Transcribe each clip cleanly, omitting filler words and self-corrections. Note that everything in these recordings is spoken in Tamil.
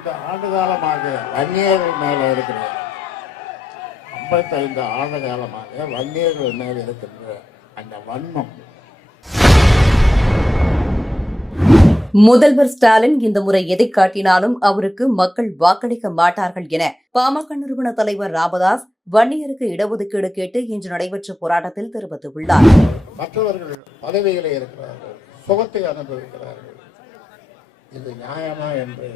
55 ஆண்டு காலமாக வன்னியர்கள் மேலே இருக்கிற 55 ஆண்டு காலமாக வன்னியர்கள் மேல் இருக்கின்ற அந்த வன்மம். முதல்வர் ஸ்டாலின் இந்த முறை எதை காட்டினாலும் அவருக்கு மக்கள் வாக்களிக்க மாட்டார்கள் என பாமக நிறுவன தலைவர் ராமதாஸ் வன்னியருக்கு இடஒதுக்கீடு கேட்டு இன்று நடைபெற்ற போராட்டத்தில் தெரிவித்துள்ளார். மற்றவர்கள் பதவிகளை இருக்கிறார்கள், சுகத்தை அனுபவிக்கிறார்கள், இது நியாயமா என்று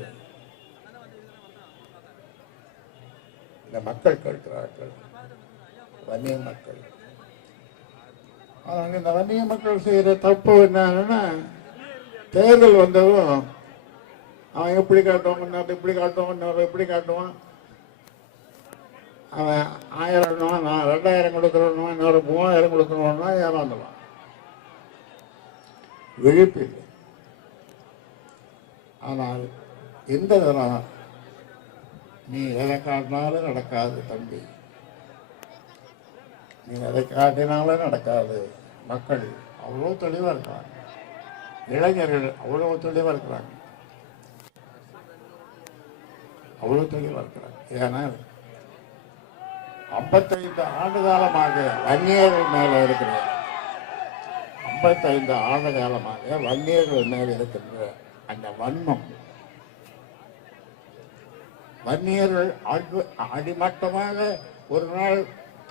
இந்த மக்கள் கேட்கிறார்கள், வன்னிய மக்கள். ஆனால் இந்த வன்னிய மக்கள் செய்கிற தப்பு என்னன்னா, தேர்தல் வந்ததும் அவன் எப்படி காட்டுவான், இன்னொரு இப்படி காட்டுவான், இன்னொரு எப்படி காட்டுவான், அவன் 1000 நான் 2000 கொடுக்குறோம், இன்னொரு 3000 கொடுக்குறோம்னா ஏமாந்துவான். விழிப்பு. ஆனால் இந்த தரம் நீ எதை காட்டினாலும் நடக்காது தம்பி, நீ எதை காட்டினாலும் நடக்காது. மக்கள் அவ்வளோ தெளிவாக இருக்கிறாங்க, இளைஞர்கள் அவ்வளோ தெளிவாக இருக்கிறாங்க, அவ்வளோ தெளிவாக இருக்கிறாங்க. ஏன்னால் 55 ஆண்டு காலமாக வன்னியர்கள் மேலே இருக்கிற 55 ஆண்டு காலமாக வன்னியர்கள் மேலே இருக்கின்ற அந்த வன்மம். வன்னியர்கள் அடிமட்டமாக ஒரு நாள்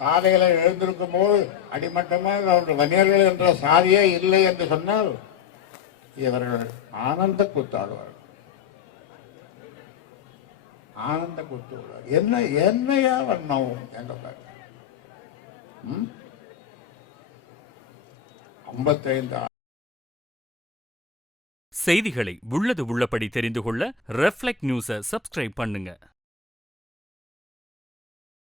காலையில் எழுந்திருக்கும் போது அடிமட்டமாக அவர்கள் வன்னியர்கள் என்ற சாதியே இல்லை என்று சொன்னால் இவர்கள் ஆனந்த கூத்தாடுவார்கள், ஆனந்த கூத்துவார்கள். என்னையா வண்ணம் என்ற 55 செய்திகளை உள்ளது உள்ளபடி தெரிந்து கொள்ள ரெஃப்ளெக்ட் நியூஸை சப்ஸ்கிரைப் பண்ணுங்க.